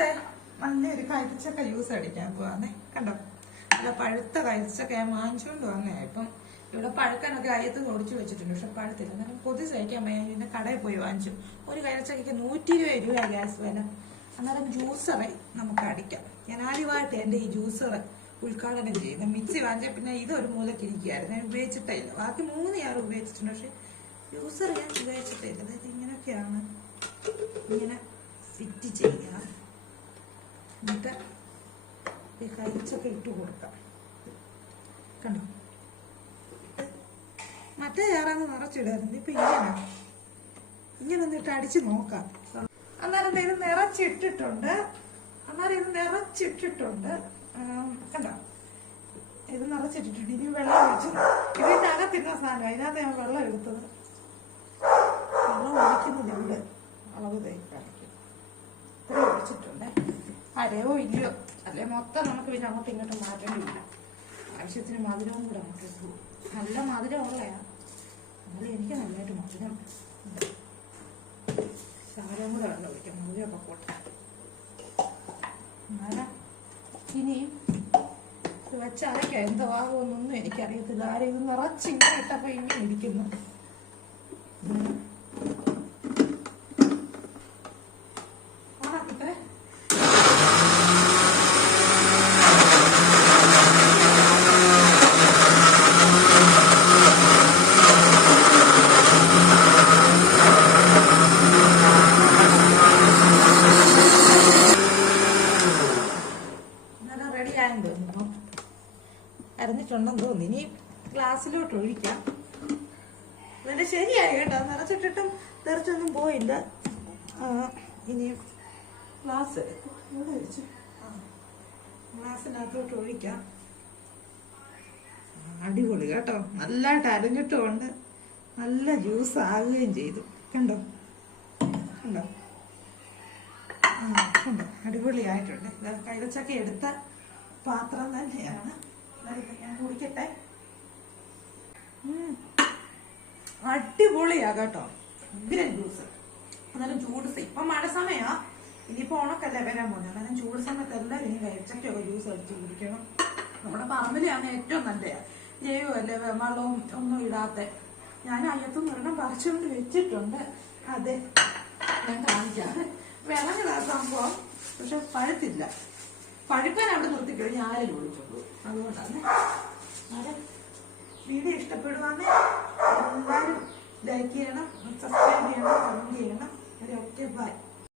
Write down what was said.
ഇന്നത്തെ നല്ലൊരു കഴിച്ചൊക്കെ ജ്യൂസ് അടിക്കാൻ പോവാന്നേ. കണ്ടോ? നല്ല പഴുത്ത കഴിച്ചൊക്കെ ഞാൻ വാങ്ങിച്ചുകൊണ്ട് വന്നേ. ഇപ്പം ഇവിടെ പഴുക്കാനൊക്കെ അയ്യത്ത് ഓടിച്ചു വെച്ചിട്ടുണ്ട്. പക്ഷെ പഴുത്തില്ല. എന്നാലും കൊതി സഹിക്കാൻ വയ്യ. ഇതിന്റെ കടയിൽ പോയി വാങ്ങിച്ചു. ഒരു കഴിച്ചൊക്കെ നൂറ്റി ഇരുപത് രൂപ ഗ്യാസ് വില. അന്നേരം ജ്യൂസറെ നമുക്ക് അടിക്കാം. ഞാൻ ആദ്യമായിട്ട് എന്റെ ഈ ജ്യൂസറ് ഉദ്ഘാടനം ചെയ്യുന്നത് മിക്സി വാങ്ങിച്ച പിന്നെ ഇതൊരു മൂലക്ക് ഇരിക്കുകയായിരുന്നു ഞാൻ ഉപയോഗിച്ചിട്ടേ ഇല്ല. ബാക്കി മൂന്ന് ഞാൻ ഉപയോഗിച്ചിട്ടുണ്ട്. പക്ഷെ ജ്യൂസർ ഞാൻ ഉപയോഗിച്ചിട്ടേ ഇല്ല. അതായത് ഇങ്ങനെയൊക്കെയാണ് ഇങ്ങനെ ഫിറ്റ് ചെയ്യണം എന്നിട്ട് ഈ കരിച്ചൊക്കെ ഇട്ട് കൊടുക്കാം. കണ്ടോ? മറ്റേ ചാറാന്ന് നിറച്ചിടായിരുന്നു. ഇപ്പൊ ഇങ്ങനെ. ഇങ്ങനെ എന്നിട്ട് അടിച്ച് നോക്കാം. അന്നേരം ഇത് നിറച്ചിട്ടിട്ടുണ്ട്. അന്നേരം ഇത് നിറച്ചിട്ടിട്ടുണ്ട്. കണ്ടോ? ഇത് നിറച്ചിട്ടിട്ടുണ്ട്. ഇനി വെള്ളം ഒഴിച്ചു ഇതിന്റെ അകത്തിരുന്ന സാധനം അതിനകത്ത് ഞാൻ വെള്ളം എടുത്തത്. വെള്ളം ഒഴിക്കുന്നത് ഇവിടെ അളവ് തേക്കാണിക്കും അരയോ ഇല്ലയോ അല്ലെ മൊത്തം നമുക്ക് പിന്നെ അങ്ങോട്ടും ഇങ്ങോട്ടും മാറ്റേണ്ടില്ല ആവശ്യത്തിന് മധുരവും കൂടെ അങ്ങോട്ട് ഇട്ടു നല്ല മധുരം എന്നാലും എനിക്ക് നന്നായിട്ട് മധുരം. ശകലം കൂടെ വെള്ളം ഒഴിക്കാം. മധുരമൊക്കെ പോട്ടെ. എന്നാലും ഇനിയും ഇത് വെച്ച് അരയ്ക്കാം. എന്തോ ആകുമെന്നൊന്നും എനിക്കറിയത്തില്ല. ആരെയും നിറച്ചിങ്ങനെ ഇട്ടപ്പോ ഇങ്ങനെ ഇരിക്കുന്നു. ആയെന്ന് തോന്നുന്നു. അരഞ്ഞിട്ടുണ്ടെന്ന് തോന്നി ഇനി ഗ്ലാസ്സിലോട്ട് ഒഴിക്കാം. എന്നിട്ട് ശരിയായി കേട്ടോ. നിറച്ചിട്ടിട്ടും തെറിച്ചൊന്നും പോയില്ല. ഇനി ഗ്ലാസ് ഗ്ലാസ്സിനകത്തോട്ട് ഒഴിക്കാം. അടിപൊളി കേട്ടോ. നല്ലതായിട്ട് അരഞ്ഞിട്ടുമുണ്ട്. നല്ല ജ്യൂസ് ആകുകയും ചെയ്തു. കണ്ടോ? കണ്ടോ? ആ, കണ്ടോ? അടിപൊളിയായിട്ടുണ്ട്. ഇത് കൈതച്ചക്ക എടുത്ത പാത്രം തന്നെയാണ്. ഞാൻ കുടിക്കട്ടെ. അടിപൊളിയാ കേട്ടോ. ഉഗ്രൻ ജ്യൂസ്. അന്നേരം ചൂട് ഇപ്പൊ മഴ സമയാ. ഇനിയിപ്പോ ഉണക്കല്ലേ വരാൻ പോകുന്നത് അന്നേരം ചൂട് സമയത്ത് എല്ലാവരും ഇനി കൈതച്ചക്കയൊക്കെ ജ്യൂസ് അടിച്ച് കുടിക്കണം. നമ്മുടെ പാമ്പിലെയാണ് ഏറ്റവും നല്ലതാ. ജൈവമല്ലേ വെള്ളവും ഒന്നും ഇടാത്ത ഞാൻ അയ്യത്തും ഒരെണ്ണം പറിച്ചുകൊണ്ട് വെച്ചിട്ടുണ്ട്. അതെ. ഞാൻ കാണിക്കാം. വിളഞ്ഞതാ സംഭവം. പക്ഷെ പഴുത്തില്ല. പഴുക്കാൻ അവിടെ ഞാൻ ആരും വിളിച്ചോളൂ അതുകൊണ്ടാണ്. അതെ വീഡിയോ ഇഷ്ടപ്പെടുവാന്ന്? എല്ലാവരും ലൈക്ക് ചെയ്യണം സബ്സ്ക്രൈബ് ചെയ്യണം